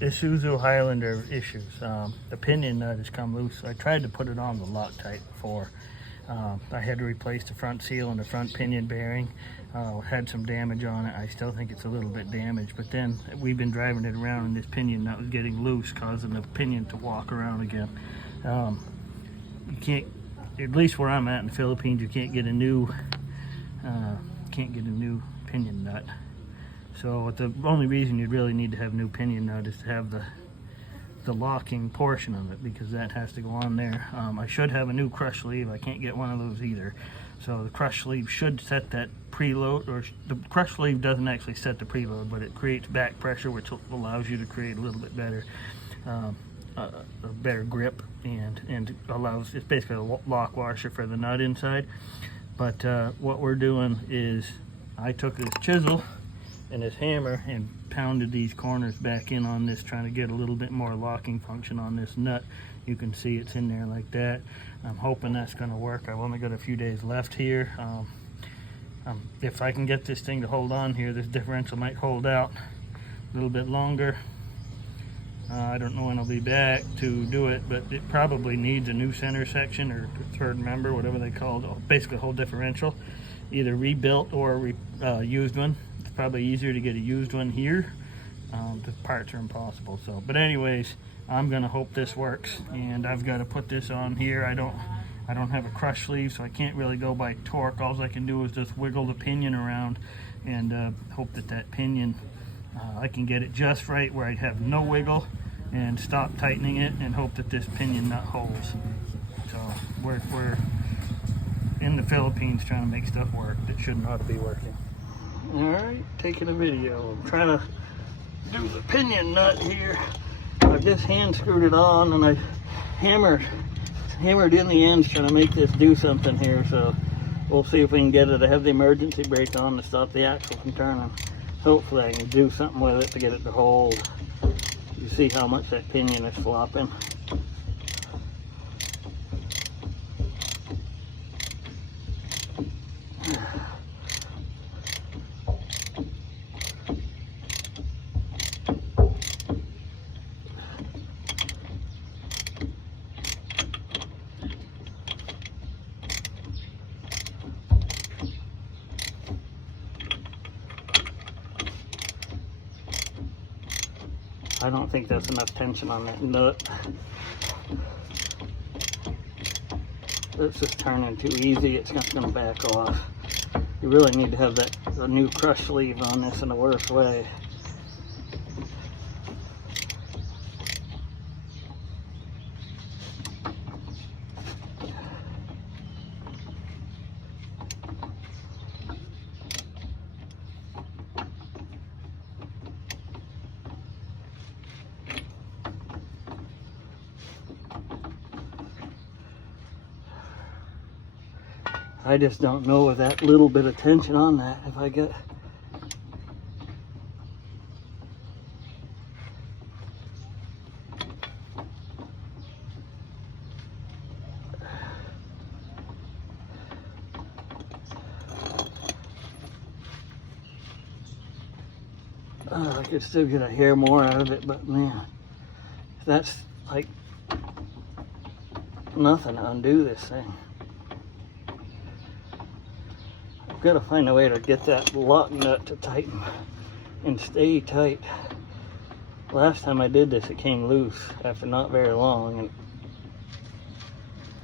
Isuzu Highlander issues. The pinion nut has come loose. I tried to put it on the Loctite before. I had to replace the front seal and the front pinion bearing. Had some damage on it. I still think it's a little bit damaged, but then we've been driving it around and this pinion nut was getting loose, causing the pinion to walk around again. You can't, at least where I'm at in the Philippines, you can't get a new pinion nut. So the only reason you'd really need to have new pinion nut is to have the locking portion of it, because that has to go on there. I should have a new crush sleeve. I can't get one of those either. So the crush sleeve should set that preload, or the crush sleeve doesn't actually set the preload, but it creates back pressure, which allows you to create a little bit better a better grip, and allows, it's basically a lock washer for the nut inside. But what we're doing is, I took this chisel and this hammer and pounded these corners back in on this, trying to get a little bit more locking function on this nut. You can see it's in there like that. I'm hoping that's going to work. I've only got a few days left here. If I can get this thing to hold on here, this differential might hold out a little bit longer. I don't know when I'll be back to do it, but it probably needs a new center section or third member, whatever they call it, basically a whole differential, either rebuilt or used one. It's probably easier to get a used one here. The parts are impossible. So, but anyways, I'm gonna hope this works, and I've got to put this on here. I don't have a crush sleeve, so I can't really go by torque. All I can do is just wiggle the pinion around and hope that pinion, I can get it just right where I have no wiggle, and stop tightening it and hope that this pinion nut holds. So we're in the Philippines trying to make stuff work that should not be working. All right, taking a video. I'm trying to do the pinion nut here. I've just hand screwed it on, and I hammered in the ends trying to make this do something here. So we'll see if we can get it. I have the emergency brake on to stop the axle from turning. Hopefully I can do something with it to get it to hold. You see how much that pinion is flopping. I don't think there's enough tension on that nut. It's just turning too easy. It's not going to back off. You really need to have a new crush sleeve on this in the worst way. I just don't know with that little bit of tension on that, if I get... I could still get a hair more out of it, but man, that's like nothing to undo this thing. Got to find a way to get that lock nut to tighten and stay tight. Last time I did this, it came loose after not very long,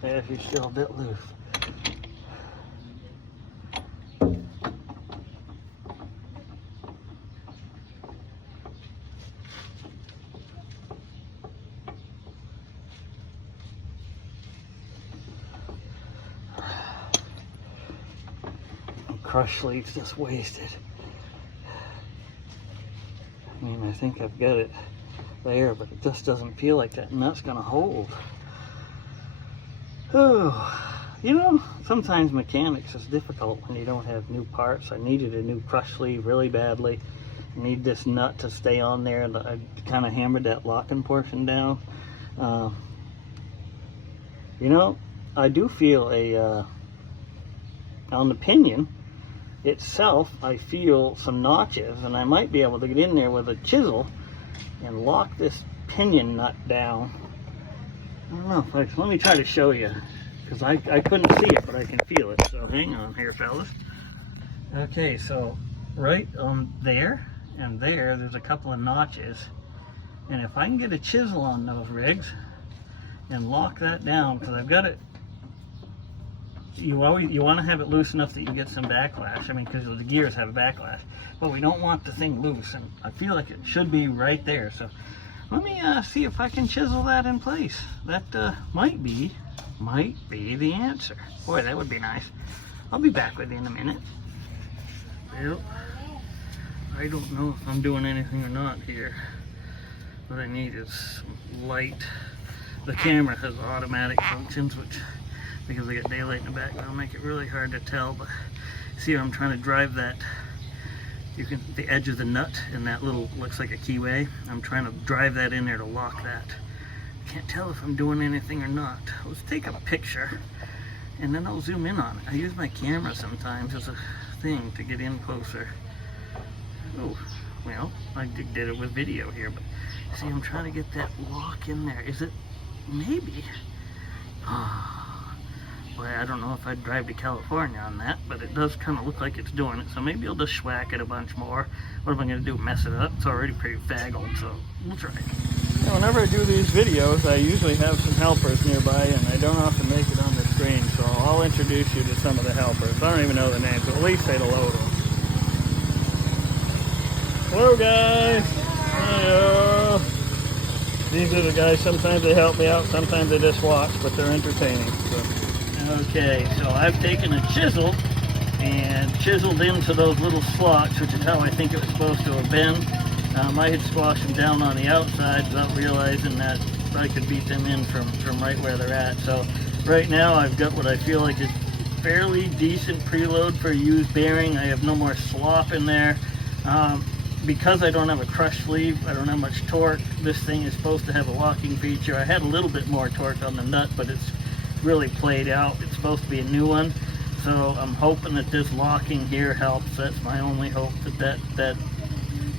and it's still a bit loose. Crush sleeve's just wasted. I mean, I think I've got it there, but it just doesn't feel like that nut's gonna hold. Oh, you know, sometimes mechanics is difficult when you don't have new parts. I needed a new crush sleeve really badly. I need this nut to stay on there, and I kind of hammered that locking portion down. You know, I do feel on the pinion itself, I feel some notches, and I might be able to get in there with a chisel and lock this pinion nut down. I don't know if let me try to show you, because I couldn't see it, but I can feel it. So hang on here, fellas. Okay, so right there and there's a couple of notches, and if I can get a chisel on those rigs and lock that down, because I've got it, you want to have it loose enough that you can get some backlash. I mean, because the gears have a backlash, but we don't want the thing loose, and I feel like it should be right there. So let me see if I can chisel that in place. That might be the answer. Boy, that would be nice. I'll be back with you in a minute. Well, I don't know if I'm doing anything or not here. What I need is some light. The camera has automatic functions, which, because I got daylight in the background, make it really hard to tell. But see how I'm trying to drive that, the edge of the nut in that little, looks like a keyway. I'm trying to drive that in there to lock that. Can't tell if I'm doing anything or not. Let's take a picture and then I'll zoom in on it. I use my camera sometimes as a thing to get in closer. Oh, well, I did it with video here, but see, I'm trying to get that lock in there. Is it? Maybe. Boy, I don't know if I'd drive to California on that, but it does kind of look like it's doing it. So maybe I'll just schwack it a bunch more. What am I going to do? Mess it up? It's already pretty faggled, so we'll try it. Yeah, whenever I do these videos, I usually have some helpers nearby, and I don't often make it on the screen, so I'll introduce you to some of the helpers. I don't even know the names, but at least say hello to them. Hello, guys. Hello. These are the guys. Sometimes they help me out, sometimes they just watch, but they're entertaining. So. Okay, so I've taken a chisel and chiseled into those little slots, which is how I think it was supposed to have been. I had squashed them down on the outside without realizing that I could beat them in from right where they're at. So right now I've got what I feel like is fairly decent preload for a used bearing. I have no more slop in there. Because I don't have a crush sleeve, I don't have much torque. This thing is supposed to have a locking feature. I had a little bit more torque on the nut, but it's really played out. It's supposed to be a new one. So I'm hoping that this locking here helps. That's my only hope, that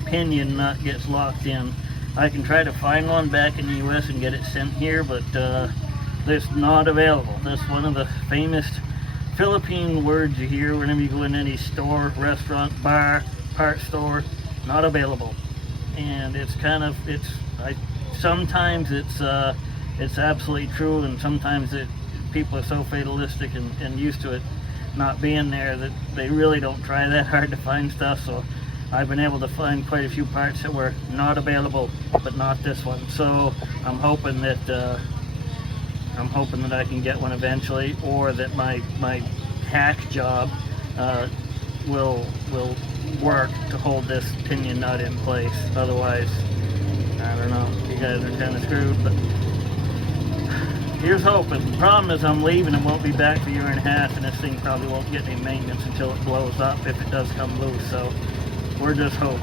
pinion nut gets locked in. I can try to find one back in the US and get it sent here, but it's not available. That's one of the famous Philippine words you hear whenever you go in any store, restaurant, bar, part store. Not available. And it's kind of, sometimes it's absolutely true, and sometimes people are so fatalistic and used to it not being there that they really don't try that hard to find stuff. So I've been able to find quite a few parts that were not available, but not this one. So I'm hoping that I can get one eventually, or that my hack job will work to hold this pinion nut in place. Otherwise, I don't know, you guys are kind of screwed, but here's hoping. The problem is I'm leaving and won't be back for a year and a half, and this thing probably won't get any maintenance until it blows up, if it does come loose. So we're just hoping.